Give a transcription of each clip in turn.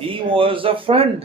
He was a friend।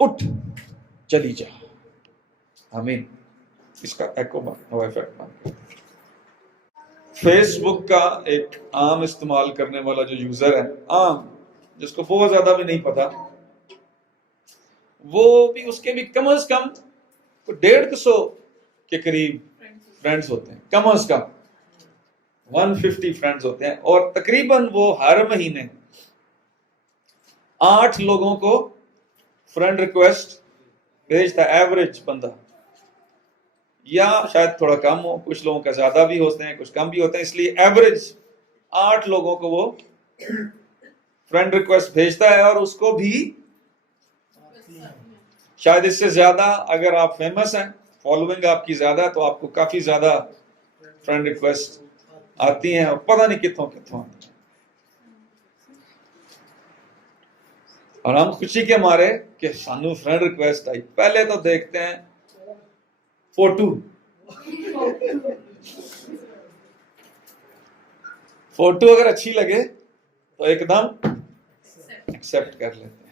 اٹھ چلی جا. آمین. اس کا ایکو ہوا افیکٹ مان. فیس بک کا ایک عام استعمال کرنے والا جو یوزر ہے، عام، جس کو بہت زیادہ بھی نہیں پتا، وہ بھی اس کے بھی کم از کم 150 کے قریب فرینڈز ہوتے ہیں، کم از کم 150 فرینڈز ہوتے ہیں، اور تقریباً وہ ہر مہینے 8 لوگوں کو فرینڈ ریکویسٹ بھیجتا ہے، ایوریج بندہ، یا شاید تھوڑا کم ہو، کچھ لوگوں کا زیادہ بھی ہوتے ہیں، کچھ کم بھی ہوتے ہیں، اس لیے ایوریج 8 لوگوں کو وہ فرینڈ ریکویسٹ بھیجتا ہے، اور اس کو بھی شاید اس سے زیادہ، اگر آپ فیمس ہیں، فالوئنگ آپ کی زیادہ ہے، تو آپ کو کافی زیادہ فرینڈ ریکویسٹ آتی ہیں، اور پتہ نہیں کتوں آتی ہیں. اور ہم خوشی کے مارے کہ سانو فرینڈ ریکویسٹ آئی، پہلے تو دیکھتے ہیں فوٹو اگر اچھی لگے تو ایک دم ایکسپٹ کر لیتے ہیں.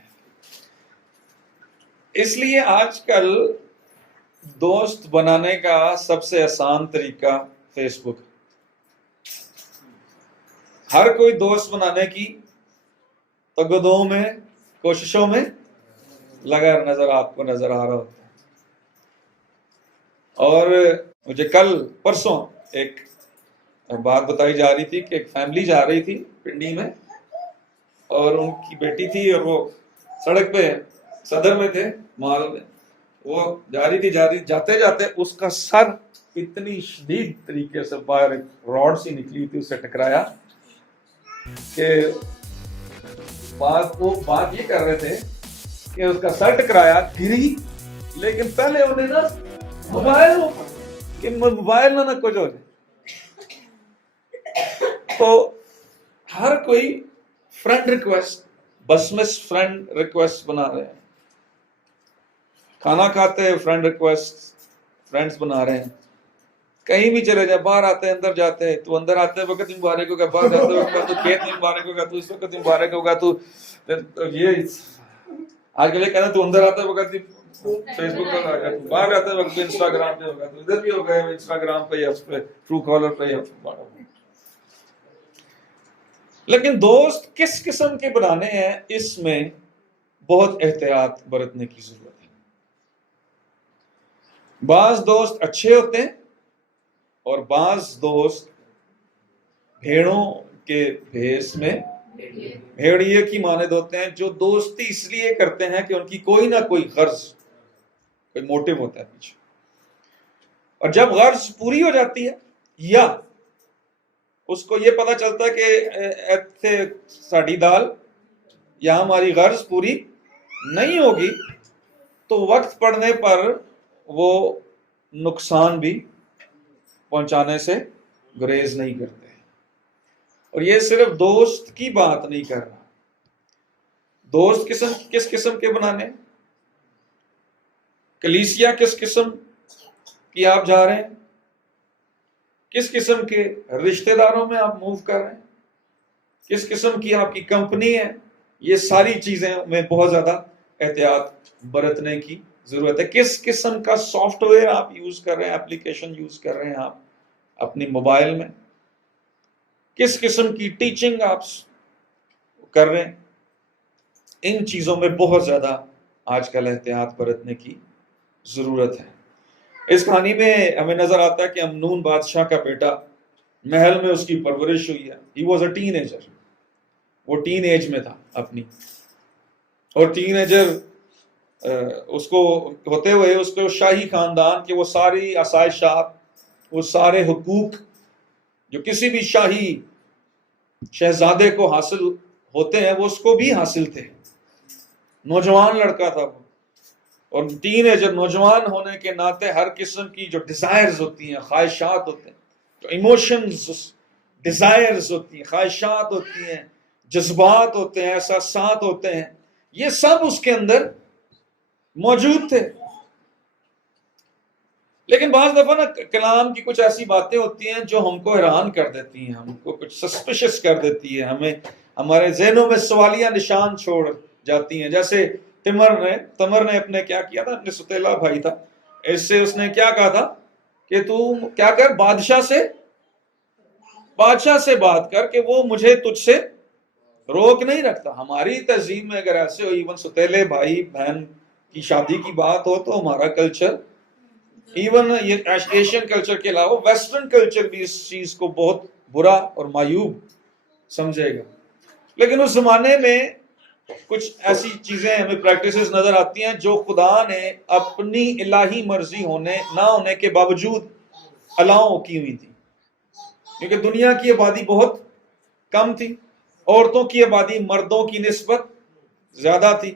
اس لیے آج کل دوست بنانے کا سب سے آسان طریقہ فیس بک. ہر کوئی دوست بنانے کی تگدوں میں، کوششوں میں لگا آپ کو نظر آ رہا ہوتا ہے. اور مجھے کل پرسوں ایک بات بتائی جا رہی تھی کہ ایک فیملی جا رہی تھی پنڈی میں، اور ان کی بیٹی تھی، اور وہ سڑک پہ صدر میں تھے، مال میں، وہ جا رہی تھی، جاتے جاتے اس کا سر اتنی شدید طریقے سے باہر ایک راڈ سی نکلی تھی، اس سے ٹکرایا کہ وہ بات یہ کر رہے تھے کہ اس کا سر ٹکرایا، گری، لیکن پہلے انہیں نا موبائل نہ کچھ ہو جائے. تو ہر کوئی فرینڈ ریکویسٹ، بسمس فرینڈ ریکویسٹ بنا رہے ہیں، کھانا کھاتے فرینڈ ریکویسٹ فرینڈز بنا رہے ہیں، کہیں بھی چلے جائیں، باہر آتے ہیں، اندر جاتے ہیں، تو اندر آتے وقت مبارک ہوگا، باہر جاتے وقت تو کھیت میں مبارک ہوگا، تو اس وقت مبارک ہوگا، تو یہ آج کل یہ کہنا تو اندر آتے وقت فیس بک پر آ گیا، تو باہر آتے وقت انسٹاگرام پہ ہوگا، تو ادھر بھی ہوگا انسٹاگرام پہ یا اس پہ ٹرو کالر پہ یا. لیکن دوست کس قسم کے بنانے ہیں، اس میں بہت احتیاط برتنے کی ضرورت ہے. بعض دوست اچھے ہوتے ہیں، اور بعض دوست بھیڑوں کے بھیس میں بھیڑیے کی مانند ہوتے ہیں، جو دوستی اس لیے کرتے ہیں کہ ان کی کوئی نہ کوئی غرض، کوئی موٹو ہوتا ہے پیچھے، اور جب غرض پوری ہو جاتی ہے، یا اس کو یہ پتا چلتا ہے کہ ایتھے ساڑی دال یا ہماری غرض پوری نہیں ہوگی، تو وقت پڑنے پر وہ نقصان بھی پہنچانے سے گریز نہیں کرتے. اور یہ صرف دوست کی بات نہیں کر رہا. دوست کس قسم کے بنانے، کلیسیا کس قسم کی آپ جا رہے ہیں، کس قسم کے رشتہ داروں میں آپ موو کر رہے ہیں، کس قسم کی آپ کی کمپنی ہے، یہ ساری چیزیں میں بہت زیادہ احتیاط برتنے کی ضرورت ہے. کس قسم کا سافٹ ویئر آپ یوز کر رہے ہیں، اپلیکیشن یوز کر رہے ہیں آپ اپنی موبائل میں، کس قسم کی ٹیچنگ آپ کر رہے ہیں، ان چیزوں میں بہت زیادہ آج کل احتیاط برتنے کی ضرورت ہے. اس کہانی میں ہمیں نظر آتا ہے کہ امنون بادشاہ کا بیٹا، محل میں اس کی پرورش ہوئی ہے. He was a teenager. وہ ٹین ایج میں تھا اپنی، اور ٹین ایجر اس کو ہوتے ہوئے اس کو شاہی خاندان کے وہ ساری آسائشات، وہ سارے حقوق جو کسی بھی شاہی شہزادے کو حاصل ہوتے ہیں، وہ اس کو بھی حاصل تھے. نوجوان لڑکا تھا وہ، اور ٹین ایجر نوجوان ہونے کے ناطے ہر قسم کی جو ڈیزائرز ہوتی ہیں، خواہشات ہوتے ہیں، جو ایموشنز، ڈیزائرز ہوتی ہیں، خواہشات ہوتی ہیں، جذبات ہوتے ہیں، احساسات ہوتے ہیں، یہ سب اس کے اندر موجود تھے. لیکن بعض دفعہ نا کلام کی کچھ ایسی باتیں ہوتی ہیں جو ہم کو حیران کر دیتی ہیں، ہم کو کچھ سسپیشس کر دیتی ہے، ہمیں ہمارے ذہنوں میں سوالیہ نشان چھوڑ جاتی ہیں. جیسے تمر نے اپنے کیا کیا تھا، اپنے ستیلا بھائی تھا، اس سے اس نے کیا کہا تھا کہ تو کیا کر، بادشاہ سے بات کر کہ وہ مجھے تجھ سے روک نہیں رکھتا. ہماری تہذیب میں اگر ایسے ہو، ایون ستیلے بھائی بہن کی شادی کی بات ہو، تو ہمارا کلچر، ایون یہ ایشین کلچر کے علاوہ ویسٹرن کلچر بھی اس چیز کو بہت برا اور معیوب سمجھے گا. لیکن اس زمانے میں کچھ ایسی چیزیں ہمیں پریکٹسز نظر آتی ہیں جو خدا نے اپنی الہی مرضی نہ ہونے کے باوجود الاؤ کی ہوئی تھی. کیونکہ دنیا کی آبادی بہت کم تھی، عورتوں کی آبادی مردوں کی نسبت زیادہ تھی،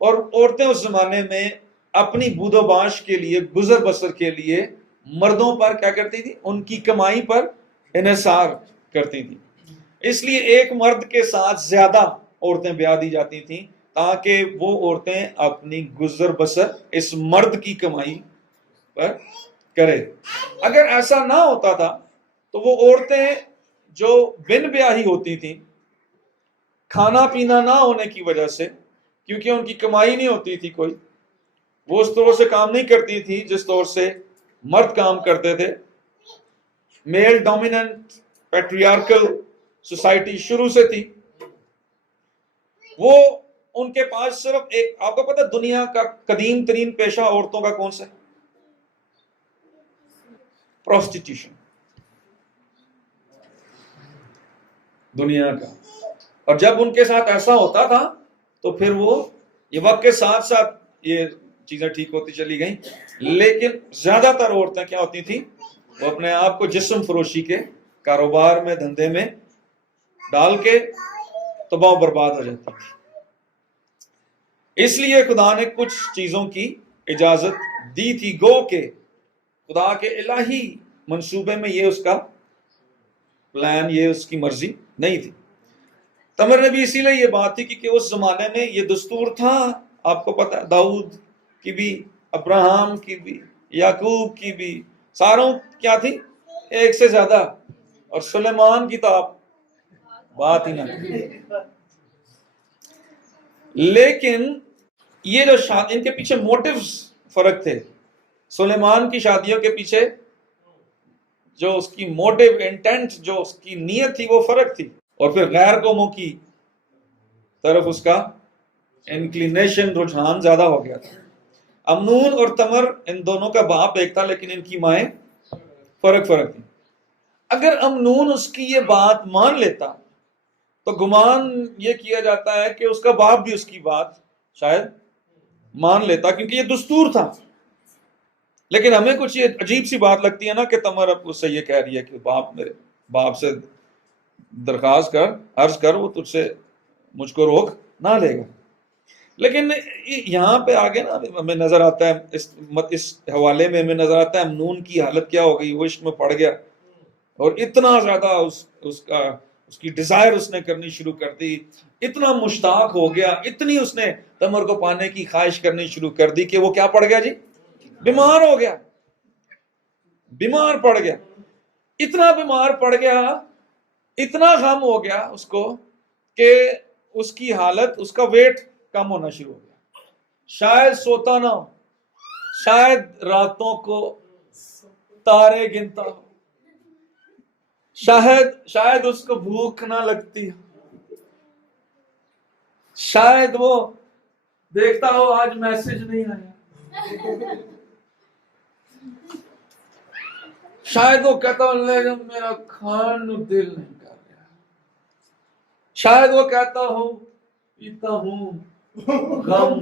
اور عورتیں اس زمانے میں اپنی بود و باش کے لیے، گزر بسر کے لیے مردوں پر کیا کرتی تھی، ان کی کمائی پر انحصار کرتی تھی. اس لیے ایک مرد کے ساتھ زیادہ عورتیں بیاہ دی جاتی تھیں تاکہ وہ عورتیں اپنی گزر بسر اس مرد کی کمائی پر کرے. اگر ایسا نہ ہوتا تھا تو وہ عورتیں جو بن بیاہی ہوتی تھیں، کھانا پینا نہ ہونے کی وجہ سے، کیونکہ ان کی کمائی نہیں ہوتی تھی کوئی، وہ اس طور سے کام نہیں کرتی تھی جس طور سے مرد کام کرتے تھے. میل ڈومیننٹ پیٹریارکل سوسائٹی شروع سے تھی. وہ ان کے پاس صرف ایک، آپ کو پتا دنیا کا قدیم ترین پیشہ عورتوں کا کون سا ہے؟ پروسٹیٹیوشن، دنیا کا. اور جب ان کے ساتھ ایسا ہوتا تھا تو پھر وہ یہ وقت کے ساتھ ساتھ یہ چیزیں ٹھیک ہوتی چلی گئیں، لیکن زیادہ تر عورتیں کیا ہوتی تھیں، وہ اپنے آپ کو جسم فروشی کے کاروبار میں، دھندے میں ڈال کے تباہ و برباد ہو جاتی تھی. اس لیے خدا نے کچھ چیزوں کی اجازت دی تھی، گو کہ خدا کے الہی منصوبے میں یہ اس کا پلان، یہ اس کی مرضی نہیں تھی. تمر نے بھی اسی لیے یہ بات تھی کہ اس زمانے میں یہ دستور تھا. آپ کو پتا داؤد کی بھی، ابراہم کی بھی، یعقوب کی بھی، ساروں کیا تھی، ایک سے زیادہ، اور سلیمان کی تو آپ بات ہی نہ. لیکن یہ جو ان کے پیچھے موٹیوز فرق تھے. سلیمان کی شادیوں کے پیچھے جو اس کی موٹیو، انٹینٹ، جو اس کی نیت تھی، وہ فرق تھی. اور پھر غیر قوموں کی طرف اس کا انکلینیشن، رجحان زیادہ ہو گیا تھا. امنون اور تمر ان دونوں کا باپ ایک تھا، لیکن ان کی مائیں فرق تھی. اگر امنون اس کی یہ بات مان لیتا تو گمان یہ کیا جاتا ہے کہ اس کا باپ بھی اس کی بات شاید مان لیتا، کیونکہ یہ دستور تھا. لیکن ہمیں کچھ یہ عجیب سی بات لگتی ہے نا کہ تمر اب اس سے یہ کہہ رہی ہے کہ باپ، میرے باپ سے درخواست کر، عرض کر، وہ تجھ سے مجھ کو روک نہ لے گا. لیکن یہاں پہ آگے نا ہمیں نظر آتا ہے، اس حوالے میں ہمیں نظر آتا ہے امنون کی حالت کیا ہو گئی. وہ عشق میں پڑ گیا اور اتنا زیادہ اس کی ڈیزائر اس نے کرنی شروع کر دی، اتنا مشتاق ہو گیا، اتنی اس نے تمر کو پانے کی خواہش کرنی شروع کر دی کہ وہ کیا پڑ گیا جی، بیمار ہو گیا، بیمار پڑ گیا. اتنا بیمار پڑ گیا، اتنا غم ہو گیا اس کو کہ اس کی حالت، اس کا ویٹ کم ہونا شروع ہو گیا. شاید سوتا نہ ہو، شاید راتوں کو تارے گنتا ہو، شاید اس کو بھوک نہ لگتی ہو، شاید وہ دیکھتا ہو آج میسج نہیں آیا، شاید وہ کہتا ہو لیکن میرا کھان نو دل نہیں کر رہا، شاید وہ کہتا ہو پیتا ہوں غم.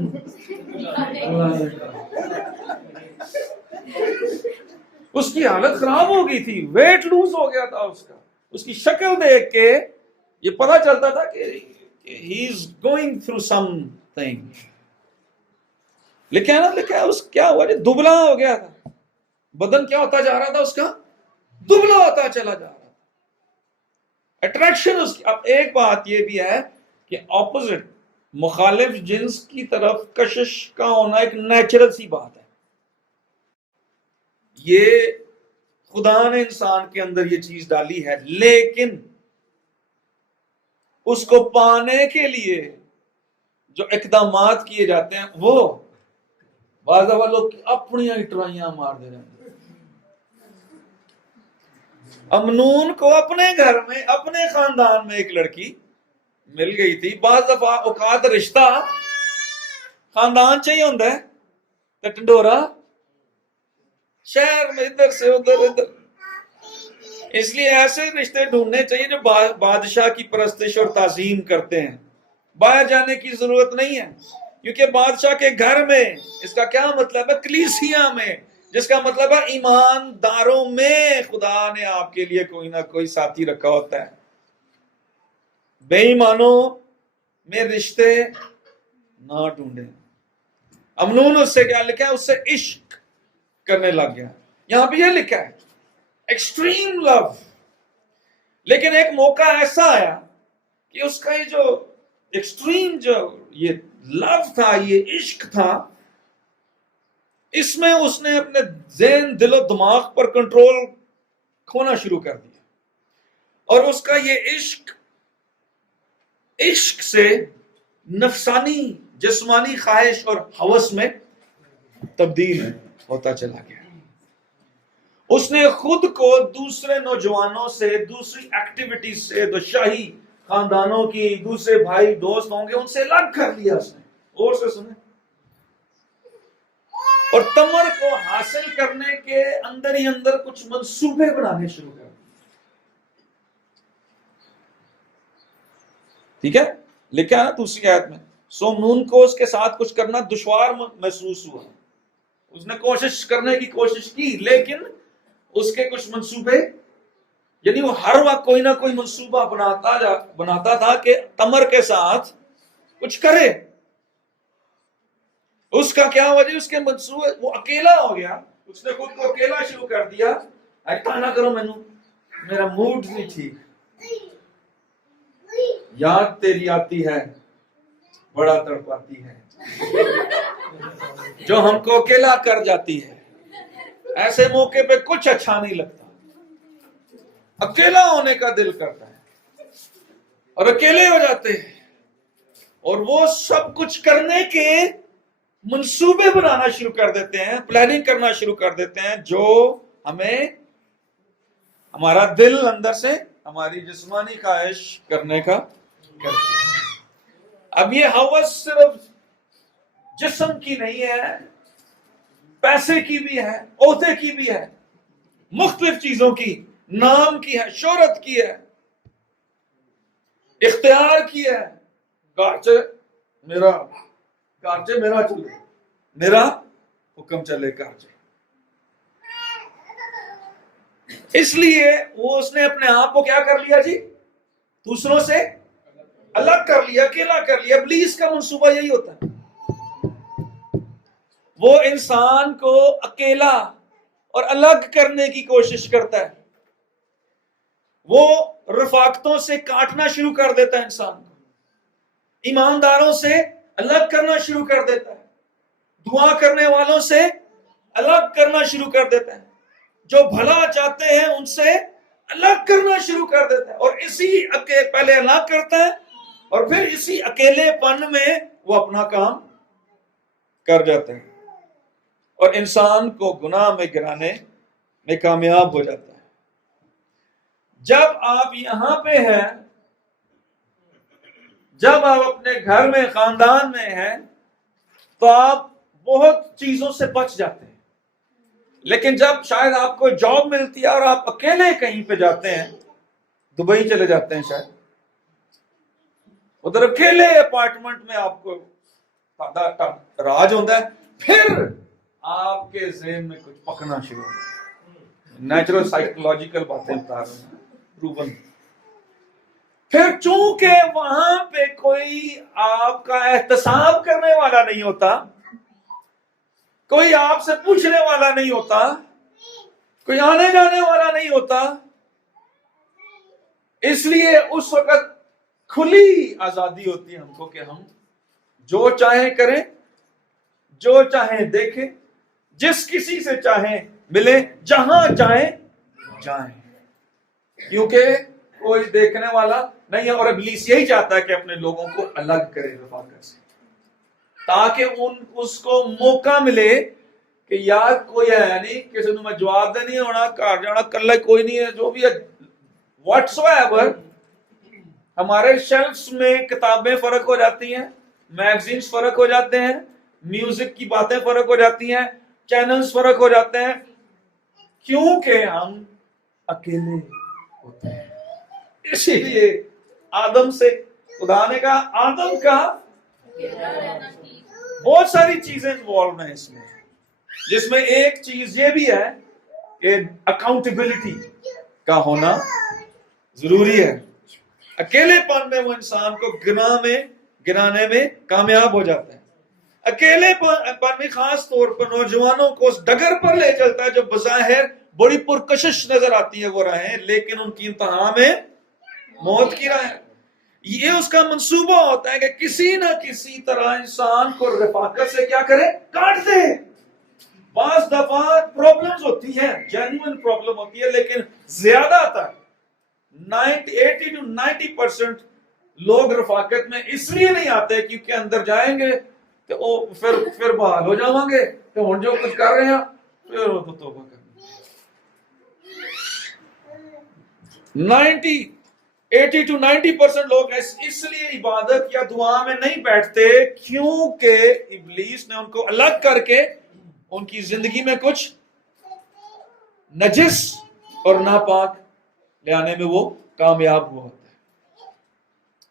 اس کی حالت خراب ہو گئی تھی، ویٹ لوز ہو گیا تھا اس کا. اس کی شکل دیکھ کے یہ پتا چلتا تھا کہ he is going through something. لکھا ہے اس کیا ہوا، دبلا ہو گیا تھا. بدن کیا ہوتا جا رہا تھا اس کا، دبلا ہوتا چلا جا رہا تھا. اٹریکشن اس کی. اب ایک بات یہ بھی ہے کہ اپوزٹ، مخالف جنس کی طرف کشش کا ہونا ایک نیچرل سی بات ہے. یہ خدا نے انسان کے اندر یہ چیز ڈالی ہے، لیکن اس کو پانے کے لیے جو اقدامات کیے جاتے ہیں وہ بعض دفعہ لوگ اپنی ٹرائیاں مار دے رہے ہیں. امنون کو اپنے گھر میں اپنے خاندان میں ایک لڑکی مل گئی تھی. بعض دفعہ اوقات رشتہ خاندان چاہیے ہوتا ہے تو ٹنڈورا شہر میں ادھر سے ادھر. اس لیے ایسے رشتے ڈھونڈنے چاہیے جو بادشاہ کی پرستش اور تعظیم کرتے ہیں. باہر جانے کی ضرورت نہیں ہے کیونکہ بادشاہ کے گھر میں، اس کا کیا مطلب ہے؟ کلیسیا میں، جس کا مطلب ہے ایمانداروں میں خدا نے آپ کے لیے کوئی نہ کوئی ساتھی رکھا ہوتا ہے. بے ایمانوں میں رشتے نہ ڈھونڈیں. امنون اس سے کیا لکھا ہے؟ اس سے عشق کرنے لگ گیا. یہاں پہ یہ لکھا ہے ایکسٹریم لو. لیکن ایک موقع ایسا آیا کہ اس کا یہ جو ایکسٹریم جو یہ لو تھا، یہ عشق تھا، اس میں اس نے اپنے ذہن دل و دماغ پر کنٹرول کھونا شروع کر دیا اور اس کا یہ عشق سے نفسانی جسمانی خواہش اور ہوس میں تبدیل ہوتا چلا گیا. اس نے خود کو دوسرے نوجوانوں سے، دوسری ایکٹیویٹیز سے، جو شاہی خاندانوں کی دوسرے بھائی دوست ہوں گے ان سے الگ کر لیا اس نے. اور سے سنیں، اور تمر کو حاصل کرنے کے اندر ہی اندر کچھ منصوبے بنانے شروع کر. ٹھیک ہے، لکھا ہے نا دوسری آیت میں، سو نون کو اس کے ساتھ کچھ کرنا دشوار محسوس ہوا. اس نے کوشش کرنے کی کوشش کی لیکن اس کے کچھ منصوبے، یعنی وہ ہر وقت کوئی نہ کوئی منصوبہ بناتا تھا کہ تمر کے ساتھ کچھ کرے. اس کا کیا وجہ؟ اس کے منصوبے، وہ اکیلا ہو گیا. اس نے خود کو اکیلا شروع کر دیا. ایسا نہ کرو، میرا موڈ نہیں ٹھیک، یاد تیری آتی ہے بڑا تڑپاتی ہے، جو ہم کو اکیلا کر جاتی ہے. ایسے موقع پہ کچھ اچھا نہیں لگتا، اکیلا ہونے کا دل کرتا ہے اور اکیلے ہو جاتے ہیں اور وہ سب کچھ کرنے کے منصوبے بنانا شروع کر دیتے ہیں، پلاننگ کرنا شروع کر دیتے ہیں جو ہمیں ہمارا دل اندر سے ہماری جسمانی خواہش کرنے کا کرتی ہے. اب یہ ہوس صرف جسم کی نہیں ہے، پیسے کی بھی ہے، عہدے کی بھی ہے، مختلف چیزوں کی، نام کی ہے، شہرت کی ہے، اختیار کی ہے. کارچے میرا چلے، میرا حکم چلے کارچے. اس لیے اس نے اپنے آپ کو کیا کر لیا جی؟ دوسروں سے الگ کر لیا، اکیلا کر لیا. ابلیس کا منصوبہ یہی ہوتا ہے، وہ انسان کو اکیلا اور الگ کرنے کی کوشش کرتا ہے. وہ رفاقتوں سے کاٹنا شروع کر دیتا ہے، انسان کو ایمانداروں سے الگ کرنا شروع کر دیتا ہے، دعا کرنے والوں سے الگ کرنا شروع کر دیتا ہے، جو بھلا چاہتے ہیں ان سے الگ کرنا شروع کر دیتا ہے. اور پہلے الگ کرتا ہے اور پھر اسی اکیلے پن میں وہ اپنا کام کر جاتا ہے اور انسان کو گناہ میں گرانے میں کامیاب ہو جاتا ہے. جب آپ یہاں پہ ہیں، جب آپ اپنے گھر میں، خاندان میں ہیں، تو آپ بہت چیزوں سے بچ جاتے ہیں. لیکن جب شاید آپ کو جاب ملتی ہے اور آپ اکیلے کہیں پہ جاتے ہیں، دبئی چلے جاتے ہیں، شاید ادھر اکیلے اپارٹمنٹ میں آپ کو راج ہوتا ہے، پھر آپ کے ذہن میں کچھ پکنا شروع ہوتا ہے. نیچرل سائیکولوجیکل باتیں بتا رہے ہیں، پروون. پھر چونکہ وہاں پہ کوئی آپ کا احتساب کرنے والا نہیں ہوتا، کوئی آپ سے پوچھنے والا نہیں ہوتا، کوئی آنے جانے والا نہیں ہوتا، اس لیے اس وقت کھلی آزادی ہوتی ہے ہم کو کہ ہم جو چاہیں کریں، جو چاہیں دیکھیں، جس کسی سے چاہیں ملیں، جہاں چاہیں جائیں، کیونکہ کوئی دیکھنے والا نہیں ہے. اور ابلیس یہی چاہتا ہے کہ اپنے لوگوں کو الگ کرے رفاقت سے. تاکہ اس کو موقع ملے کہ یار کوئی ہے نہیں, کسی نے میں جواب دے نہیں ہونا, گھر جانا کلا کوئی نہیں ہے, جو بھی ہے واٹس ایور. ہمارے شیلفز میں کتابیں فرق ہو جاتی ہیں, میگزینز فرق ہو جاتے ہیں, میوزک کی باتیں فرق ہو جاتی ہیں, چینلز فرق ہو جاتے ہیں, کیونکہ ہم اکیلے ہوتے ہیں. اسی لیے آدم سے خدا نے کہا آدم کا بہت ساری چیزیں انوالو ہیں اس میں, جس میں ایک چیز یہ بھی ہے کہ اکاؤنٹیبلٹی کا ہونا ضروری ہے. اکیلے پن میں وہ انسان کو گنانے میں کامیاب ہو جاتا ہے. اکیلے پن میں خاص طور پر نوجوانوں کو اس ڈگر پر لے چلتا ہے جو بظاہر بڑی پرکشش نظر آتی ہے وہ راہیں, لیکن ان کی انتہا میں موت کی راہیں. یہ اس کا منصوبہ ہوتا ہے کہ کسی نہ کسی طرح انسان کو رفاقت سے کیا کرے, کاٹ دے. بعض دفعہ پرابلمز ہوتی ہیں, جینوئن پرابلم ہوتی ہے, لیکن زیادہ تر 80 to 90% لوگ رفاقت میں اس لیے نہیں آتے کیونکہ اندر جائیں گے تو پھر بحال ہو جاؤں گے کہ ہن جو کچھ کر رہے ہیں پھر وہ تو توبہ کریں. 80 to 90% لوگ اس لیے عبادت یا دعا میں نہیں بیٹھتے کیونکہ ابلیس نے ان کو الگ کر کے ان کی زندگی میں کچھ نجس اور ناپاک لے آنے میں وہ کامیاب ہوا ہوتا ہے.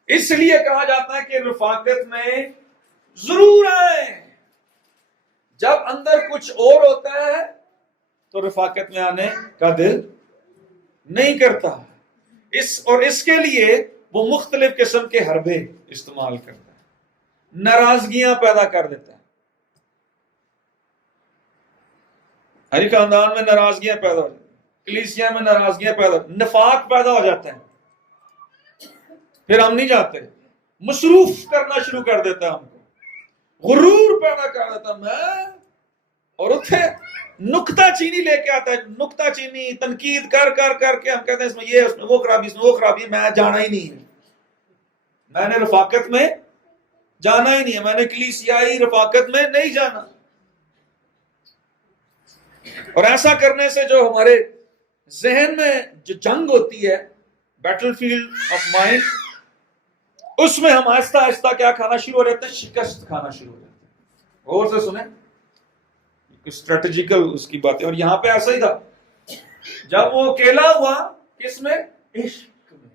اس لیے کہا جاتا ہے کہ رفاقت میں ضرور آئے. جب اندر کچھ اور ہوتا ہے تو رفاقت میں آنے کا دل نہیں کرتا. اس کے لیے وہ مختلف قسم کے حربے استعمال کرتا ہے, ناراضگیاں پیدا کر دیتا ہے. ہر خاندان میں ناراضگیاں پیدا ہو جاتی ہیں, کلیسیا میں ناراضگیاں پیدا, نفاق پیدا ہو جاتا ہے. پھر ہم نہیں جاتے, مصروف کرنا شروع کر دیتا ہے ہم کو, غرور پیدا کر دیتا میں, اور اتنے نکتہ چینی لے کے آتا ہے. نکتہ چینی تنقید کر کے ہم کہتے ہیں اس میں یہ, اس میں وہ خرابی, اس میں وہ خرابی. میں جانا ہی نہیں ہے, میں نے رفاقت میں جانا ہی نہیں ہے, میں نے کلیسیائی رفاقت میں نہیں جانا. اور ایسا کرنے سے جو ہمارے ذہن میں جو جنگ ہوتی ہے, بیٹل فیلڈ آف مائنڈ, اس میں ہم آہستہ آہستہ کیا کھانا شروع ہو جاتے ہیں, شکست کھانا شروع ہو جاتے ہیں. غور سے سنیں, اسٹریٹجیکل اس کی باتیں. اور یہاں پہ ایسا ہی تھا, جب وہ اکیلا ہوا کس میں, عشق میں.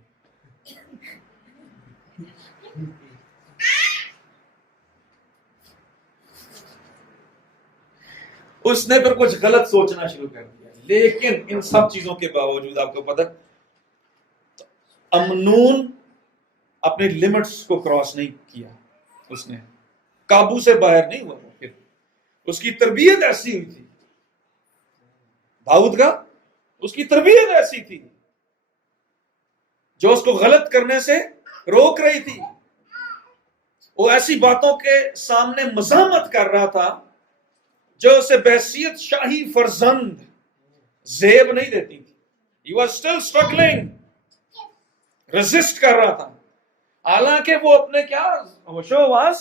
اس نے پھر کچھ غلط سوچنا شروع کر دیا. لیکن ان سب چیزوں کے باوجود آپ کو پتہ, امنون اپنے لمٹس کو کراس نہیں کیا, اس نے قابو سے باہر نہیں ہوا. پھر اس کی تربیت ایسی ہوئی تھی, داؤد کا اس کی تربیت ایسی تھی جو اس کو غلط کرنے سے روک رہی تھی. وہ ایسی باتوں کے سامنے مزاحمت کر رہا تھا جو اسے بحیثیت شاہی فرزند زیب نہیں دیتی تھی. He was still struggling, resist کر رہا تھا. حالانکہ وہ اپنے کیا ہوش و حواس,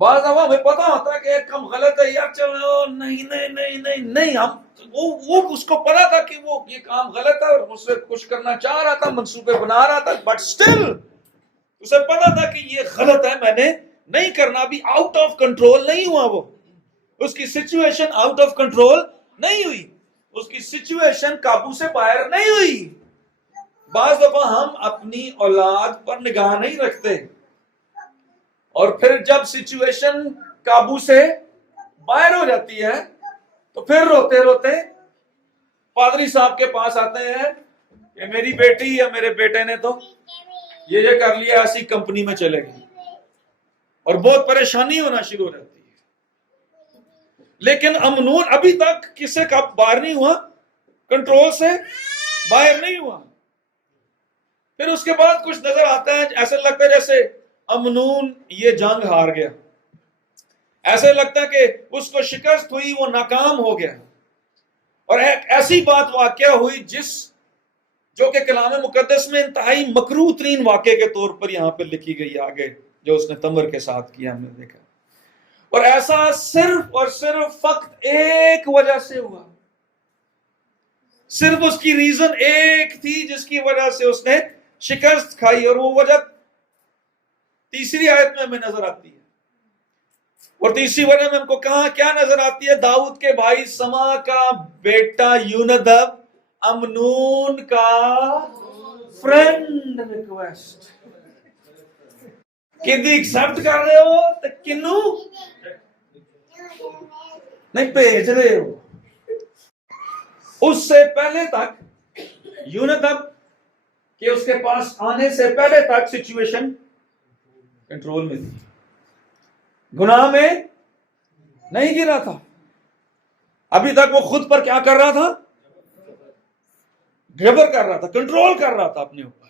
بعض دفعہ ہمیں پتا ہوتا ہے کہ ایک کم غلط ہے یار, چلو نہیں ہم وہ اس کو پتا تھا کہ وہ یہ کام غلط ہے اور مجھ سے کچھ کرنا چاہ رہا تھا, منصوبے بنا رہا تھا, بٹ اسٹل اسے پتا تھا کہ یہ غلط ہے, میں نے نہیں کرنا. ابھی آؤٹ آف کنٹرول نہیں ہوا, وہ اس کی سچویشن آؤٹ آف کنٹرول نہیں ہوئی, اس کی سچویشن قابو سے باہر نہیں ہوئی. بعض دفعہ ہم اپنی اولاد پر نگاہ نہیں رکھتے, اور پھر جب سچویشن قابو سے باہر ہو جاتی ہے تو پھر روتے روتے پادری صاحب کے پاس آتے ہیں کہ میری بیٹی یا میرے بیٹے نے تو یہ کر لیا, ایسی کمپنی میں چلے گئے, اور بہت پریشانی ہونا شروع ہو جاتی ہے. لیکن امنون ابھی تک کسے کا باہر نہیں ہوا, کنٹرول سے باہر نہیں ہوا. پھر اس کے بعد کچھ نظر آتا ہے, ایسا لگتا ہے جیسے امنون یہ جنگ ہار گیا, ایسے لگتا ہے کہ اس کو شکست ہوئی, وہ ناکام ہو گیا. اور ایک ایسی بات واقعہ ہوئی جو کہ کلام مقدس میں انتہائی مکروہ ترین واقعے کے طور پر یہاں پہ لکھی گئی آگے, جو اس نے تمر کے ساتھ کیا, ہم نے دیکھا. اور ایسا صرف اور صرف فقط ایک وجہ سے ہوا. صرف اس کی ریزن ایک تھی جس کی وجہ سے اس نے شکست کھائی, اور وہ وجہ تیسری آیت میں ہمیں نظر آتی ہے. اور تیسری وجہ میں ہم کو کہاں کیا نظر آتی ہے؟ داؤد کے بھائی سما کا بیٹا یونادب امنون کا فرینڈ ریکویسٹ. کہ ایکسپٹ کر رہے ہو تو کنو نہیں بھیج رہے ہو. اس سے پہلے تک یونادب کہ اس کے پاس آنے سے پہلے تک سچویشن کنٹرول میں تھی, گناہ میں نہیں گرا تھا. ابھی تک وہ خود پر کیا کر رہا تھا؟ جبر کر رہا تھا, کنٹرول کر رہا تھا اپنے اوپر.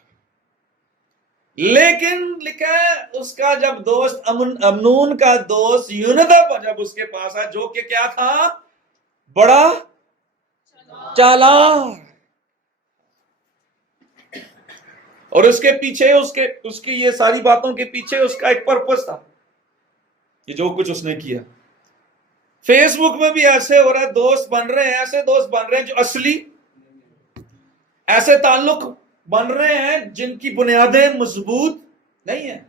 لیکن لکھا ہے اس کا جب دوست امنون کا دوست یونادب جب اس کے پاس آیا, جو کہ کیا تھا؟ بڑا چالاک. اور اس کے پیچھے اس کی یہ ساری باتوں کے پیچھے اس کا ایک پرپس تھا, یہ جو کچھ اس نے کیا. فیس بک میں بھی ایسے ہو رہا ہے, دوست بن رہے ہیں, ایسے دوست بن رہے ہیں جو اصلی, ایسے تعلق بن رہے ہیں جن کی بنیادیں مضبوط نہیں ہیں.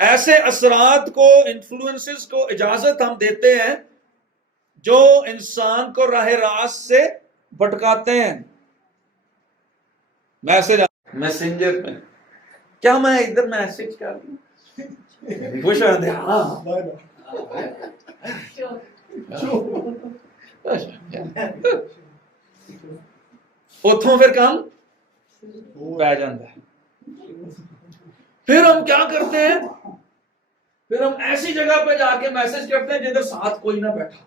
ایسے اثرات کو, انفلوئنسز کو اجازت ہم دیتے ہیں جو انسان کو راہ راست سے بھٹکاتے ہیں. میسنجر میں کیا میں ادھر میسج کر دوں, خوش ہو دے اتوں پھر کام پہ جاتا ہے. پھر ہم کیا کرتے ہیں؟ پھر ہم ایسی جگہ پہ جا کے میسج کرتے ہیں جدھر ساتھ کوئی نہ بیٹھا.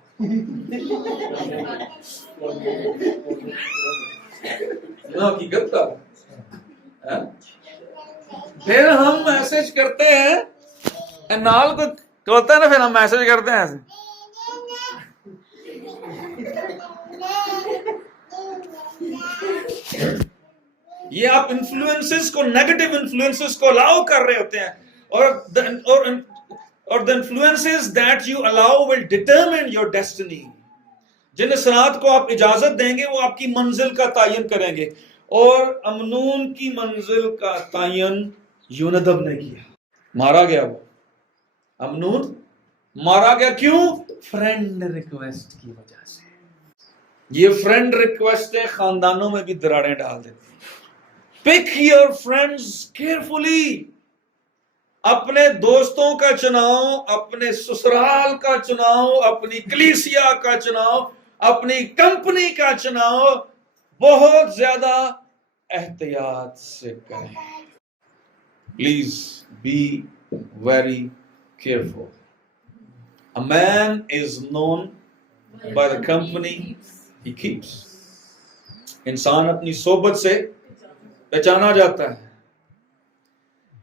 حقیقت کا پھر ہم میسج کرتے ہیں نال کو ہوتا ہے نا, پھر ہم میسج کرتے ہیں ایسے. یہ آپ انفلوئنسز کو, نیگیٹو انفلوئنسز کو الاؤ کر رہے ہوتے ہیں, اور the influences that you allow will determine your destiny. جن اثرات کو آپ اجازت دیں گے وہ آپ کی منزل کا تعین کریں گے. اور امنون کی منزل کا تعین یونادب نے کیا. مارا گیا, وہ امنون مارا گیا. کیوں؟ فرینڈ ریکویسٹ کی وجہ سے. یہ فرینڈ ریکویسٹیں خاندانوں میں بھی دراڑیں ڈال دیتی. پک یور فرینڈز کیئرفلی. اپنے دوستوں کا چناؤ, اپنے سسرال کا چناؤ, اپنی کلیسیا کا چناؤ, اپنی کمپنی کا چناؤ بہت زیادہ احتیاط سے کریں. Please be very careful. A man is known by the company he keeps. انسان اپنی صحبت سے پہچانا جاتا ہے.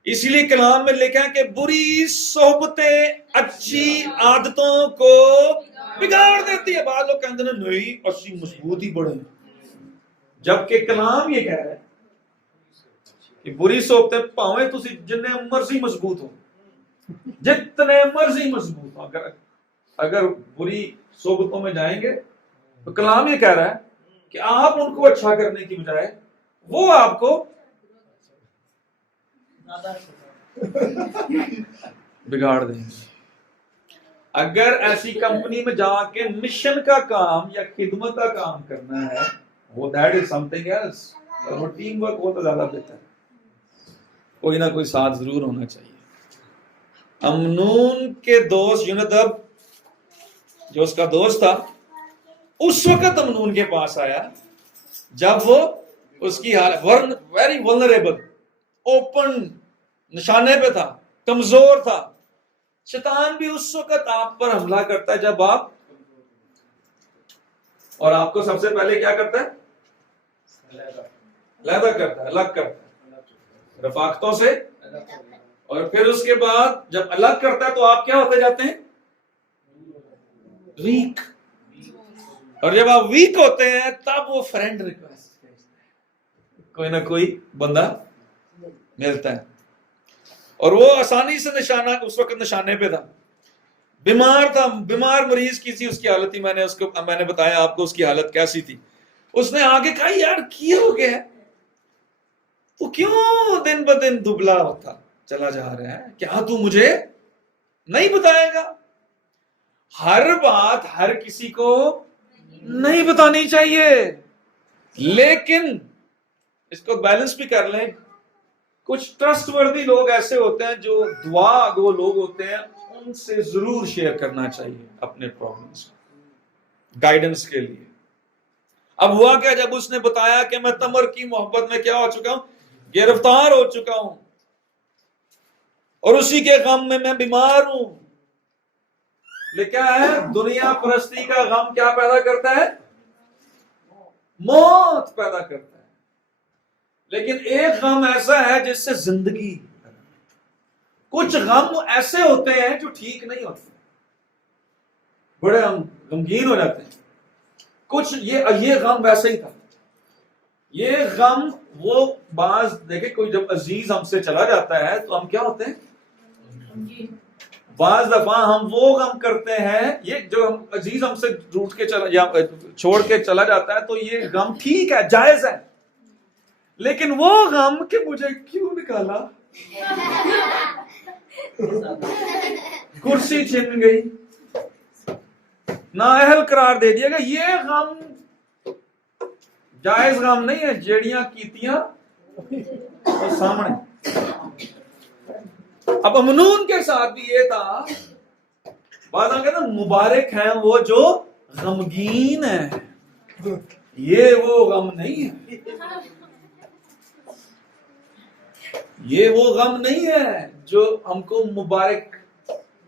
اسی لیے کلام میں لکھا ہے کہ بری صحبتیں اچھی عادتوں کو بگاڑ دیتی ہے. بعض لوگ کہتے ہیں نہیں اچھی مضبوط ہی بڑھے, جبکہ کلام یہ کہہ رہا ہے کہ بری صحبتیں پاویں تسی جتنے مرضی مضبوط ہو, جتنے مرضی مضبوط ہو, اگر بری صحبتوں میں جائیں گے تو کلام یہ کہہ رہا ہے کہ آپ ان کو اچھا کرنے کی بجائے وہ آپ کو بگاڑ دیں گے. اگر ایسی کمپنی میں جا کے مشن کا کام یا خدمت کا کام کرنا ہے, وہ that is something else. اور وہ ٹیم ورک ہو تو زیادہ بہتر ہے. کوئی نہ کوئی ساتھ ضرور ہونا چاہیے. امنون کے دوست یونادب جو اس کا دوست تھا, اس وقت امنون کے پاس آیا جب وہ اس کی حالت ویری ولنریبل, اوپن نشانے پہ تھا, کمزور تھا. شیطان بھی اس وقت آپ پر حملہ کرتا ہے جب آپ, اور آپ کو سب سے پہلے کیا کرتا ہے؟ علیحدہ کرتا ہے, الگ کرتا ہے رفاقتوں سے. اور پھر اس کے بعد جب الگ کرتا ہے تو آپ کیا ہوتے جاتے ہیں؟ ویک. اور جب آپ ویک ہوتے ہیں تب وہ فرینڈ ریکویسٹ کوئی نہ کوئی بندہ ملتا ہے. اور وہ آسانی سے نشانہ اس وقت نشانے پہ تھا. بیمار تھا, بیمار مریض کی تھی اس کی حالت ہی, میں نے بتایا آپ کو اس کی حالت کیسی تھی. اس نے آگے کہا یار کیا ہو گیا, تو کیوں دن ب دن دبلا ہوتا چلا جا رہا ہے, کیا تو مجھے نہیں بتائے گا؟ ہر بات ہر کسی کو نہیں بتانی چاہیے, لیکن اس کو بیلنس بھی کر لیں. کچھ ٹرسٹ وردی لوگ ایسے ہوتے ہیں جو دعا گو لوگ ہوتے ہیں, ان سے ضرور شیئر کرنا چاہیے اپنے پرابلمس گائیڈنس کے لیے. اب ہوا کیا, جب اس نے بتایا کہ میں تمر کی محبت میں کیا ہو چکا ہوں, گرفتار ہو چکا ہوں, اور اسی کے غم میں بیمار ہوں. لیکن کیا ہے, دنیا پرستی کا غم کیا پیدا کرتا ہے؟ موت پیدا کرتا ہے. لیکن ایک غم ایسا ہے جس سے زندگی, کچھ غم ایسے ہوتے ہیں جو ٹھیک نہیں ہوتے, بڑے ہم غمگین ہو جاتے ہیں. کچھ یہ غم ویسے ہی تھا. یہ غم وہ بعض دیکھیں, کوئی جب عزیز ہم سے چلا جاتا ہے تو ہم کیا ہوتے ہیں, بعض دفعہ ہم وہ غم کرتے ہیں, یہ جو ہم عزیز ہم سے روٹ کے چلا یا چھوڑ کے چلا جاتا ہے تو یہ غم ٹھیک ہے, جائز ہے. لیکن وہ غم کہ مجھے کیوں نکالا, کرسی چھن گئی, نااہل قرار دے دیا گیا, یہ غم جائز غم نہیں ہے. جیڑیاں کیتیاں سامنے. اب امنون کے ساتھ بھی یہ تھا, بعض کہتے ہیں مبارک ہیں وہ جو غمگین ہیں, یہ وہ غم نہیں ہے, یہ وہ غم نہیں ہے جو ہم کو مبارک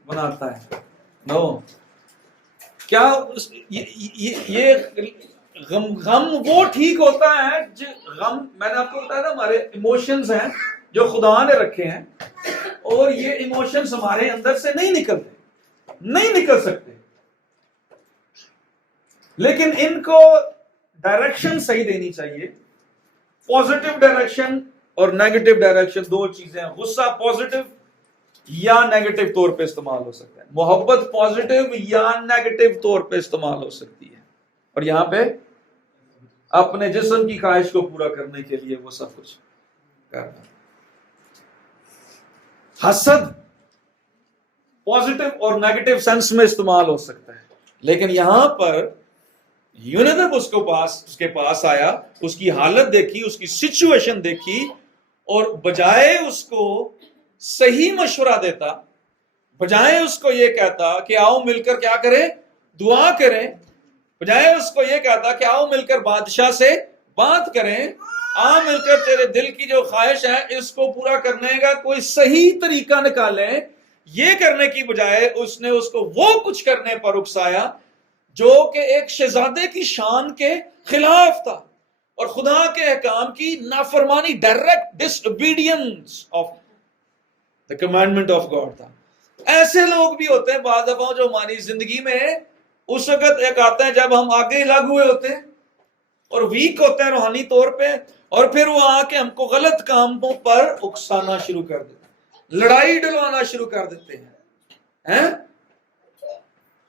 بناتا ہے. نو, کیا یہ غم وہ ٹھیک ہوتا ہے غم, میں نے آپ کو بتایا نا ہمارے ایموشنز ہیں جو خدا نے رکھے ہیں, اور یہ ایموشنز ہمارے اندر سے نہیں نکلتے, نہیں نکل سکتے. لیکن ان کو ڈائریکشن صحیح دینی چاہیے. پازیٹیو ڈائریکشن اور نیگیٹو ڈائریکشن دو چیزیں ہیں. غصہ پازیٹیو یا نیگیٹو طور پہ استعمال ہو سکتا ہے, محبت پازیٹیو یا نیگیٹو طور پہ استعمال ہو سکتی ہے. اور یہاں پہ اپنے جسم کی خواہش کو پورا کرنے کے لیے وہ سب کچھ کرنا. حسد پازیٹیو اور نیگیٹو سینس میں استعمال ہو سکتا ہے, لیکن یہاں پر یونیدب اس کے پاس آیا, اس کی حالت دیکھی, اس کی سچویشن دیکھی, اور بجائے اس کو صحیح مشورہ دیتا, بجائے اس کو یہ کہتا کہ آؤ مل کر کیا کریں, دعا کریں, بجائے اس کو یہ کہتا کہ آؤ مل کر بادشاہ سے بات کریں, آؤ مل کر تیرے دل کی جو خواہش ہے اس کو پورا کرنے کا کوئی صحیح طریقہ نکالیں, یہ کرنے کی بجائے اس نے اس کو وہ کچھ کرنے پر اکسایا جو کہ ایک شہزادے کی شان کے خلاف تھا, اور خدا کے احکام کی نافرمانی, direct disobedience of the commandment of God تھا. ایسے لوگ بھی ہوتے ہیں بعض دفعہ جو ہماری زندگی میں اس وقت ایک آتے ہیں جب ہم آگے لگ ہوئے ہوتے ہیں اور ویک ہوتے ہیں روحانی طور پہ, اور پھر وہ آ کے ہم کو غلط کاموں پر اکسانا شروع کر دیتے ہیں, لڑائی ڈلوانا شروع کر دیتے ہیں.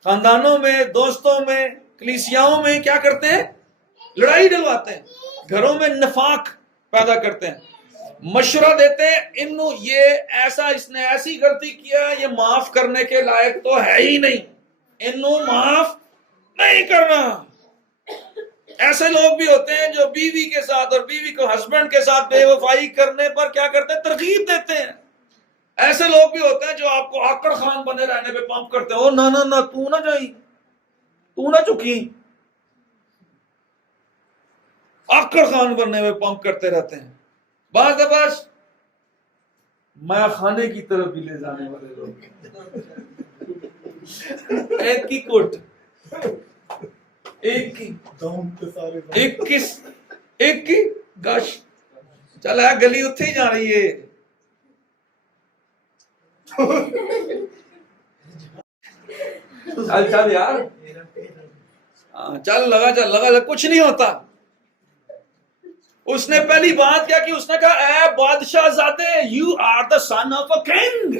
خاندانوں میں, دوستوں میں, کلیسیاؤں میں کیا کرتے ہیں, لڑائی ڈلواتے ہیں, گھروں میں نفاق پیدا کرتے ہیں, مشورہ دیتے ہیں انہوں یہ ایسا, اس نے ایسی غلطی کیا, یہ معاف کرنے کے لائق تو ہے ہی نہیں, انہوں معاف نہیں کرنا. ایسے لوگ بھی ہوتے ہیں جو بیوی کے ساتھ اور بیوی کو ہسبینڈ کے ساتھ بے وفائی کرنے پر کیا کرتے ہیں, ترغیب دیتے ہیں. ایسے لوگ بھی ہوتے ہیں جو آپ کو آکڑ خان بنے رہنے پہ پمپ کرتے ہیں, او نہ تو نہ جائی, تو نہ چکی, آکڑ خان بننے میں پمپ کرتے رہتے ہیں. بعض دفعہ مایا خانے کی طرف بھی لے جانے والے لوگ, ایک کی کوٹ, ایک کی گش, چل ہے گلی اتھے ہی جا رہی ہے. چل یار, چل لگا کچھ نہیں ہوتا. اس نے پہلی بات کیا کہ اس نے کہا اے بادشاہ زادے, you are the son of a king,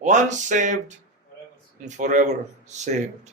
once saved forever saved.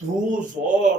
2000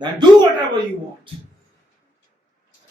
then do whatever you want।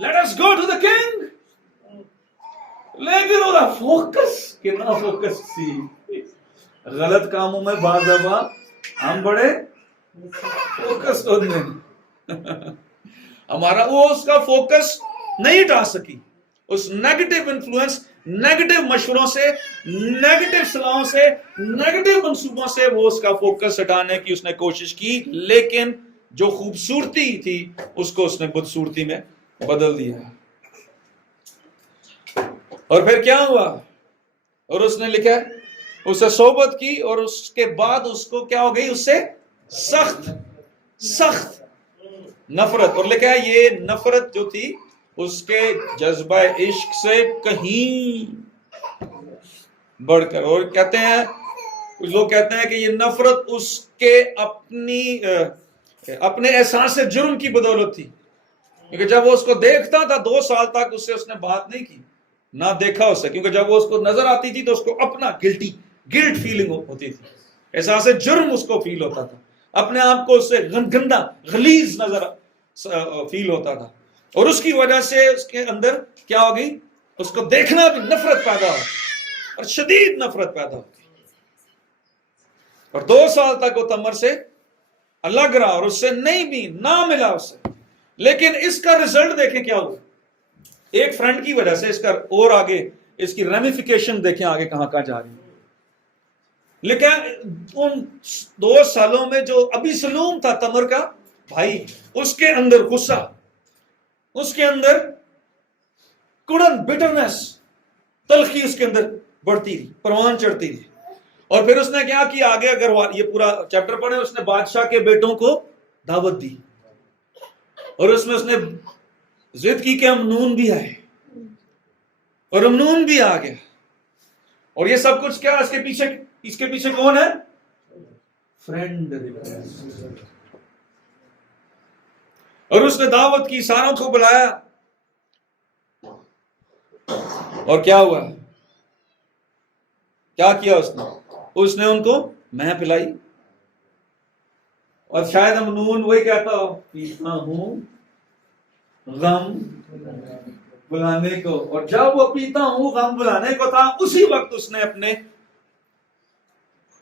let us go to the king। لیکن وہ فوکس کتنا فوکس سی. غلط کاموں میں بعض دفعہ ہم بڑے فوکس ہوتے ہیں. ہمارا وہ اس کا فوکس نہیں ہٹا سکی اس نیگیٹو انفلوئنس، نیگیٹو مشوروں سے، نیگیٹو صلاحوں سے، نیگیٹو منصوبوں سے وہ اس کا فوکس ہٹانے کی اس نے کوشش کی، لیکن جو خوبصورتی تھی اس کو اس نے بدصورتی میں بدل دیا. اور پھر کیا ہوا؟ اور اس نے لکھا اسے صحبت کی اور اس کے بعد اس کو کیا ہو گئی؟ اس سے سخت نفرت. اور لکھا ہے یہ نفرت جو تھی اس کے جذبہ عشق سے کہیں بڑھ کر. اور کہتے ہیں کچھ لوگ کہتے ہیں کہ یہ نفرت اس کے اپنے احساس جرم کی بدولت تھی، کیونکہ جب وہ اس کو دیکھتا تھا 2 سال تک اس سے اس نے بات نہیں کی، نہ دیکھا اسے، کیونکہ جب وہ اس کو نظر آتی تھی تو اس کو اپنا گلٹ فیلنگ ہوتی تھی، احساس جرم اس کو فیل ہوتا تھا، اپنے آپ کو اس سے گندا غلیظ نظر فیل ہوتا تھا. اور اس کی وجہ سے اس کے اندر کیا ہو گئی؟ اس کو دیکھنا بھی نفرت پیدا ہوتی اور شدید نفرت پیدا ہوتی. اور 2 سال تک وہ تمر سے الگ رہا اور اس سے نہیں بھی نہ ملا اس سے. لیکن اس کا رزلٹ دیکھیں کیا ہوا. ایک فرینڈ کی وجہ سے اس کا اور آگے اس کی ریمیفیکیشن دیکھیں آگے کہاں جا رہی ہے. لیکن ان 2 سالوں میں جو ابی سلوم تھا تمر کا بھائی، اس کے اندر غصہ، اس کے اندر کڑن، بٹرنس، تلخی اس کے اندر بڑھتی رہی، پروان چڑھتی رہی. اور پھر اس نے کیا کیا آگے، اگر یہ پورا چیپٹر پڑھیں، اس نے بادشاہ کے بیٹوں کو دعوت دی اور اس میں اس نے ضد کی کہ امنون بھی آئے، اور امنون بھی آ گیا. اور یہ سب کچھ کیا اس کے پیچھے کون ہے؟ فرینڈ. اور اس نے دعوت کی، ساروں کو بلایا، اور کیا ہوا؟ کیا کیا اس نے ان کو میں پلائی. اور شاید امنون وہی کہتا ہو، پیتا ہوں غم بلانے کو. اور جب وہ پیتا ہوں غم بلانے کو تھا، اسی وقت اس نے اپنے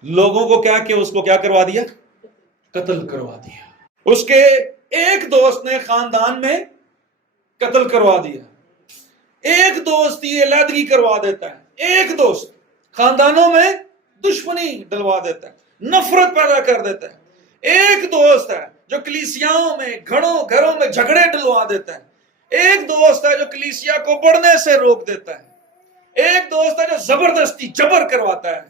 لوگوں کو کیا اس کو کیا کروا دیا؟ قتل کروا دیا. اس کے ایک دوست نے خاندان میں قتل کروا دیا. ایک دوست یہ علیحدگی کروا دیتا ہے، ایک دوست خاندانوں میں دشمنی ڈلوا دیتا ہے، نفرت پیدا کر دیتا ہے. ایک دوست ہے جو کلیسیاؤں میں گھروں میں جھگڑے ڈلوا دیتا ہے. ایک دوست ہے جو کلیسیا کو بڑھنے سے روک دیتا ہے. ایک دوست ہے جو زبردستی جبر کرواتا ہے.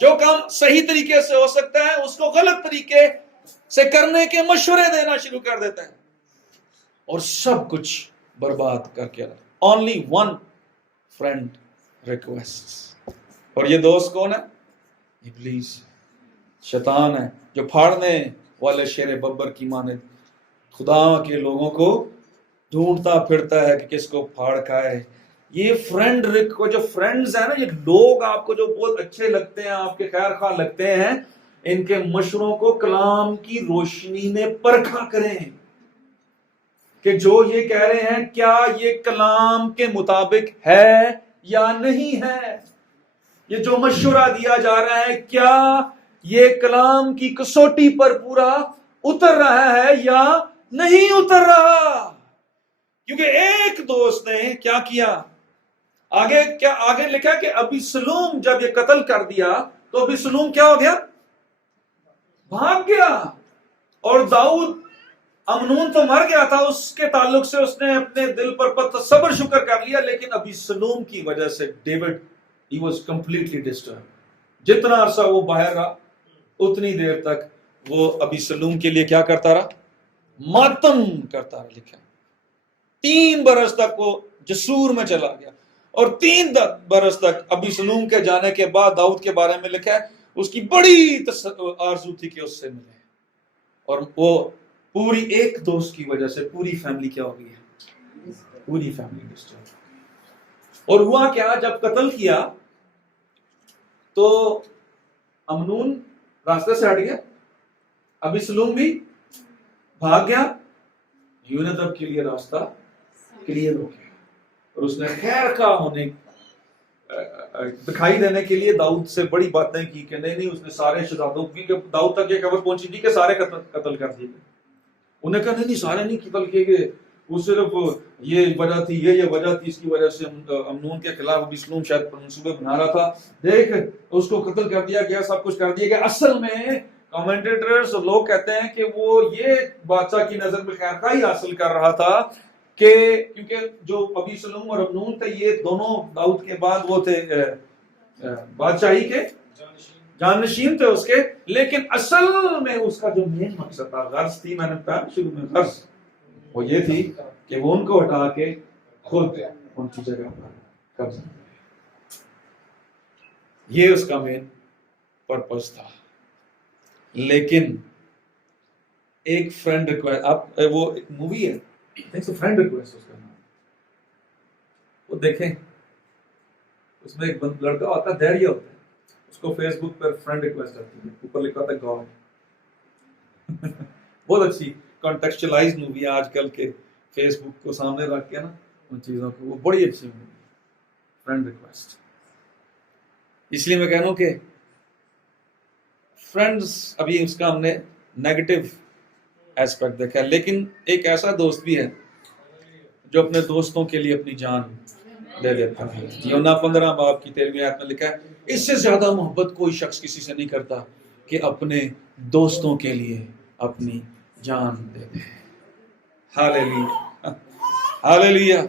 جو کام صحیح طریقے سے ہو سکتا ہے اس کو غلط طریقے سے کرنے کے مشورے دینا شروع کر دیتا ہے، اور سب کچھ برباد کر کے. Only one friend requests. اور یہ دوست کون ہے؟ ابلیس، شیطان ہے، جو پھاڑنے والے شیر ببر کی مانند خدا کے لوگوں کو ڈھونڈتا پھرتا ہے کہ کس کو پھاڑ کھائے. یہ فرینڈ کو جو فرینڈز ہیں نا، یہ لوگ آپ کو جو بہت اچھے لگتے ہیں، آپ کے خیر خواہ لگتے ہیں، ان کے مشوروں کو کلام کی روشنی میں پرکھا کریں کہ جو یہ کہہ رہے ہیں کیا یہ کلام کے مطابق ہے یا نہیں ہے. یہ جو مشورہ دیا جا رہا ہے کیا یہ کلام کی کسوٹی پر پورا اتر رہا ہے یا نہیں اتر رہا. کیونکہ ایک دوست نے کیا کیا، آگے لکھا کہ ابی سلوم جب یہ قتل کر دیا تو ابی سلوم کیا ہو گیا؟ بھاگ گیا. اور داؤد، امنون تو مر گیا تھا، اس کے تعلق سے اس نے اپنے دل پر صبر شکر کر لیا، لیکن ابی سلوم کی وجہ سے David he was completely disturbed. جتنا عرصہ وہ باہر رہا اتنی دیر تک وہ ابی سلوم کے لیے کیا کرتا رہا؟ ماتم کرتا رہا. لکھا 3 برس تک وہ جسور میں چلا گیا، اور 3 برس تک ابی سلوم کے جانے کے بعد داؤد کے بارے میں لکھا ہے اس کی بڑی آرزو تھی کہ اس سے ملے. اور وہ پوری ایک دوست کی وجہ سے پوری فیملی کیا ہو گئی ہے؟ پوری فیملی ڈسٹرب. اور ہوا کیا، جب قتل کیا تو امنون راستے سے ہٹ گیا، ابی سلوم بھی بھاگ گیا، یونادب کے لیے راستہ کلیئر ہو گیا. اور اس نے خیر کا ہونے دکھائی دینے کے لیے داؤد سے بڑی باتیں کی کہ نہیں اس نے سارے شہزادوں کی، کہ داؤد تک یہ خبر پہنچی تھی کہ سارے قتل کر دیے گئے. انہیں کہا نہیں سارے نہیں قتل کیے گئے، وہ صرف یہ وجہ تھی، یہ وجہ تھی، اس کی وجہ سے امنون کے خلاف ابیسلوم شاید منصوبے بنا رہا تھا، دیکھ اس کو قتل کر دیا گیا، سب کچھ کر دیا گیا. اصل میں کمنٹیٹرز اور لوگ کہتے ہیں کہ وہ یہ بادشاہ کی نظر میں خیر خواہی حاصل کر رہا تھا کہ کیونکہ جو ابیسلوم اور امنون تھے یہ دونوں داؤد کے بعد وہ تھے بادشاہی کے جانشین تھے اس کے، لیکن اصل میں اس کا جو مین مقصد تھا، غرض تھی، میں نے کہا شروع میں غرض وہ یہ تھی کہ وہ ان کو ہٹا کے خود ان کی جگہ پر قبضہ، یہ اس کا مین پرپس تھا. لیکن ایک فرینڈ ریکویسٹ، آپ وہ ایک مووی ہے فرینڈ ریکویسٹ، اس کا نام وہ دیکھیں، اس میں ایک لڑکا ہوتا ہے، دھیریہ ہوتا ہے، اس کو فیس بک پر فرینڈ ریکویسٹ آتی ہے، اوپر لکھا ہوتا ہے گاڈ. بہت اچھی کانٹیکسچلائز مووی ہے آج کل کے فیس بک کو سامنے رکھ کے نا ان چیزوں کو، وہ بڑی اچھی مووی ہے فرینڈ ریکویسٹ. اس لیے میں کہہ رہا ہوں کہ فرینڈز، ابھی اس کا ہم نے نیگیٹو ایسپیکٹ دیکھا ہے، لیکن ایک ایسا دوست بھی ہے جو اپنے دوستوں کے لیے اپنی جان دے دیتا ہے. یوحنا 15 باب کی 13ویں آیت میں لکھا ہے اس سے زیادہ محبت کوئی شخص کسی سے نہیں کرتا کہ اپنے دوستوں کے لیے اپنی جان دے دے. ہاللیلویا ہاللیلویا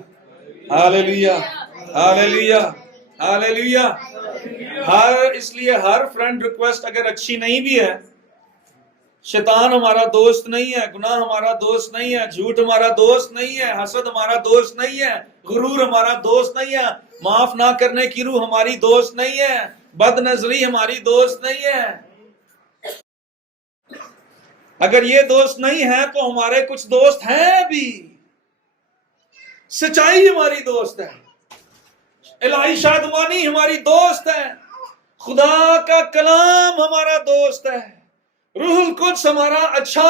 ہاللیلویا ہاللیلویا ہاللیلویا. اس لیے ہر فرینڈ ریکویسٹ اگر اچھی نہیں بھی ہے، شیطان ہمارا دوست نہیں ہے، گناہ ہمارا دوست نہیں ہے، جھوٹ ہمارا دوست نہیں ہے، حسد ہمارا دوست نہیں ہے، غرور ہمارا دوست نہیں ہے، معاف نہ کرنے کی روح ہماری دوست نہیں ہے، بد نظری ہماری دوست نہیں ہے. اگر یہ دوست نہیں ہے تو ہمارے کچھ دوست ہیں بھی. سچائی ہماری دوست ہے، الہی شادمانی ہماری دوست ہے، خدا کا کلام ہمارا دوست ہے، روح القدس ہمارا اچھا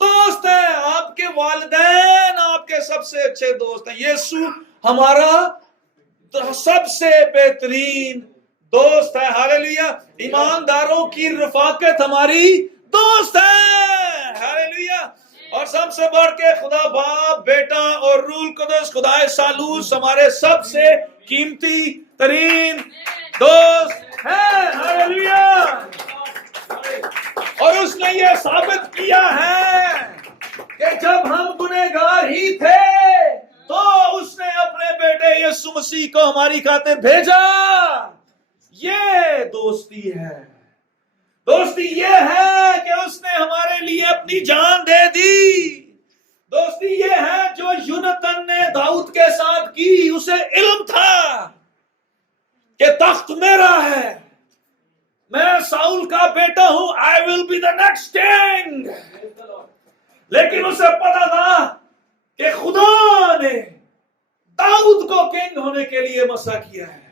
دوست ہے، آپ کے والدین آپ کے سب سے اچھے دوست ہیں، یسوع ہمارا سب سے بہترین دوست ہے. ہاللیلویا. ایمانداروں کی رفاقت ہماری دوست ہے. ہاللیلویا. اور سب سے بڑھ کے خدا باپ، بیٹا اور روح القدس، خدا ثالوث ہمارے سب سے قیمتی ترین دوست ہے. ہاللیلویا. اور اس نے یہ ثابت کیا ہے کہ جب ہم گنہگار ہی تھے تو اس نے اپنے بیٹے یسوع مسیح کو ہماری خاطر بھیجا. یہ دوستی ہے. دوستی یہ ہے کہ اس نے ہمارے لیے اپنی جان دے دی. دوستی یہ ہے جو یونتن نے داؤد کے ساتھ کی. اسے علم تھا کہ تخت میرا ہے، میں ساؤل کا بیٹا ہوں، I will be the next king. لیکن اسے پتا تھا کہ خدا نے داؤد کو کنگ ہونے کے لیے مسا کیا ہے.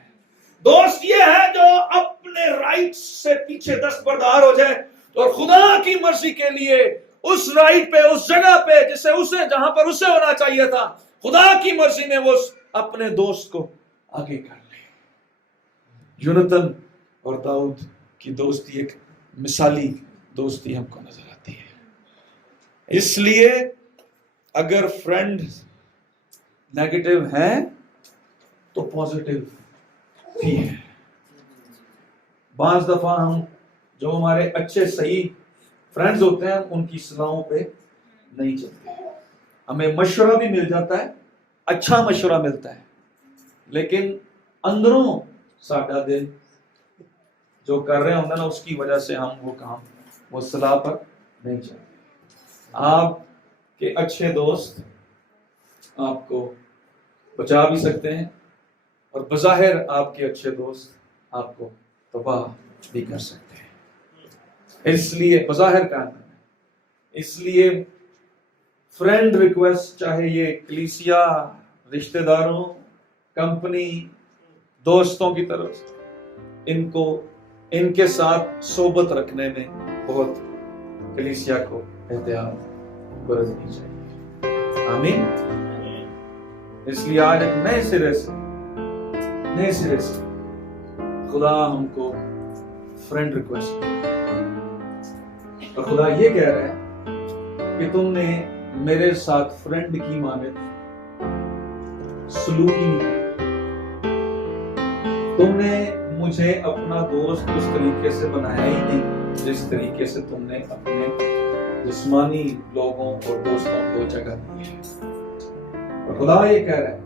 دوست یہ ہے جو اپنے رائٹ سے پیچھے دستبردار ہو جائے اور خدا کی مرضی کے لیے اس رائٹ پہ، اس جگہ پہ جہاں پر اسے ہونا چاہیے تھا، خدا کی مرضی میں وہ اپنے دوست کو آگے کر لے. یونتن اور داؤد کی دوستی ایک مثالی دوستی ہم کو نظر آتی ہے. اس لیے اگر فرینڈ نیگیٹو ہے تو پازیٹیو بھی ہے. بعض دفعہ ہم جو ہمارے اچھے صحیح فرینڈز ہوتے ہیں ان کی صلاحوں پہ نہیں چلتے. ہمیں مشورہ بھی مل جاتا ہے، اچھا مشورہ ملتا ہے، لیکن اندروں ساڈا دل جو کر رہے ہوتا ہے نا اس کی وجہ سے ہم وہ کام وہ صلاح پر نہیں چلتے. آپ کے اچھے دوست آپ کو بچا بھی سکتے ہیں اور بظاہر آپ کے اچھے دوست آپ کو تباہ بھی کر سکتے ہیں. اس لیے بظاہر کا اس لیے فرینڈ ریکویسٹ، چاہے یہ کلیسیا، رشتہ داروں، کمپنی، دوستوں کی طرف، ان کے ساتھ صحبت رکھنے میں بہت کلیسیا کو احتیاط برتنی چاہیے. آمین. اس لیے آج ایک نئے سرے سے خدا ہم کو فرینڈ ریکویسٹ کیا، اور خدا یہ کہہ رہا ہے کہ تم نے میرے ساتھ فرینڈ کی مانند سلوک ہی نہیں، تم نے مجھے اپنا دوست اس طریقے سے بنایا ہی نہیں جس طریقے سے تم نے اپنے جسمانی لوگوں اور دوستوں کو جگہ دی ہے۔ اور خدا یہ کہہ رہا ہے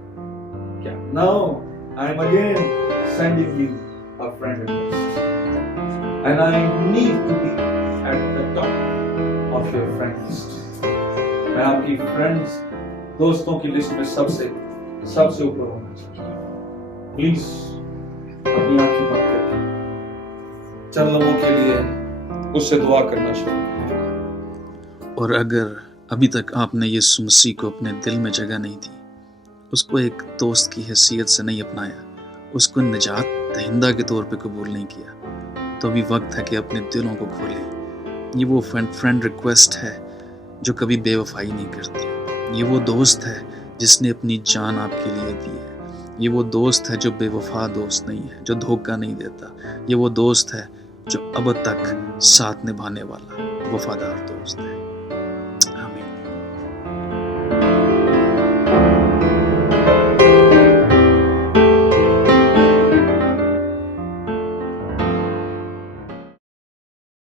کیا now I am again sending you a friend request and I need to be at the top of your friend list۔ میں آپ کی فرینڈز دوستوں کی لسٹ میں سب سے اوپر ہونا چاہتا ہوں۔ پلیز اپنی آنکھیں بند کر کے چند لمحوں کے لیے اس سے دعا کرنا شروع کریں۔ اور اگر ابھی تک آپ نے یسوع مسیح کو اپنے دل میں جگہ نہیں دی، اس کو ایک دوست کی حیثیت سے نہیں اپنایا، اس کو نجات دہندہ کے طور پہ قبول نہیں کیا، تو ابھی وقت ہے کہ اپنے دلوں کو کھولیں۔ یہ وہ فرینڈ ریکویسٹ ہے جو کبھی بے وفائی نہیں کرتی، یہ وہ دوست ہے جس نے اپنی جان آپ کے لیے دی ہے، یہ وہ دوست ہے جو بے وفا دوست نہیں ہے، جو دھوکہ نہیں دیتا، یہ وہ دوست ہے جو اب تک ساتھ نبھانے والا وفادار دوست ہے۔